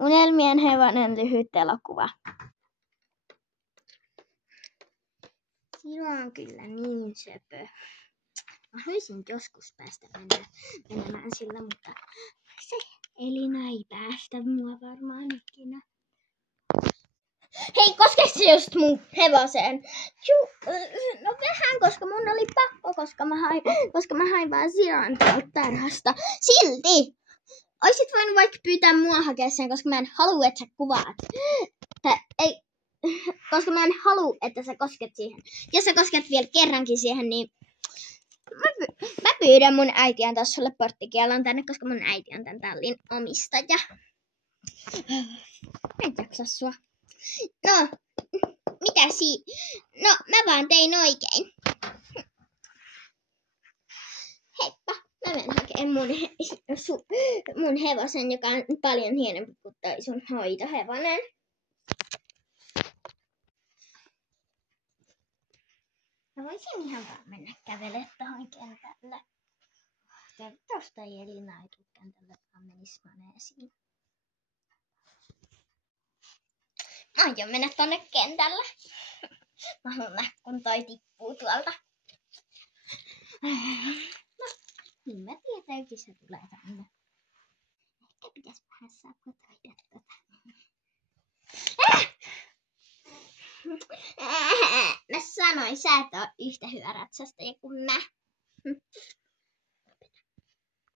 Unelmien hevonen lyhyt elokuva. Siro on kyllä niin söpö. Mä haluaisin joskus päästä menemään sillä, mutta se Elina ei päästä mua varmaan ikinä. Hei, koskeeko se just mun hevoseen? No vähän, koska mun oli pakko, koska mä hain vaan Siron tuolta tarhasta. Silti! Oisit voinut vaikka pyytää mua hakea sen, koska mä en halua, että sä kuvaat. Koska mä en halua, että sä kosket siihen. Jos sä kosket vielä kerrankin siihen, niin mä pyydän mun äiti antaa sulle porttikielon tänne, koska mun äiti on tän tallin omistaja. Mä en jaksa sua. No, No, mä vaan tein oikein. Heippa, mä menen hakemaan mun hevosen, joka on paljon hienompi kuin toi sun hoitohevonen. Mä voisin ihan vaan mennä kävelemään tohon kentälle. Tosta ei Elina ei tuu kentälle, vaan menis maneesiin. Mä aion mennä tonne kentälle. Mä haluan nähdä, kun toi tippuu tuolta. No, niin mä tietenkin se tulee tänne. Ehkä pitäis vähän sabotoida tota. Mä sanoin, sä et oo yhtä hyvä ratsastaja kuin mä.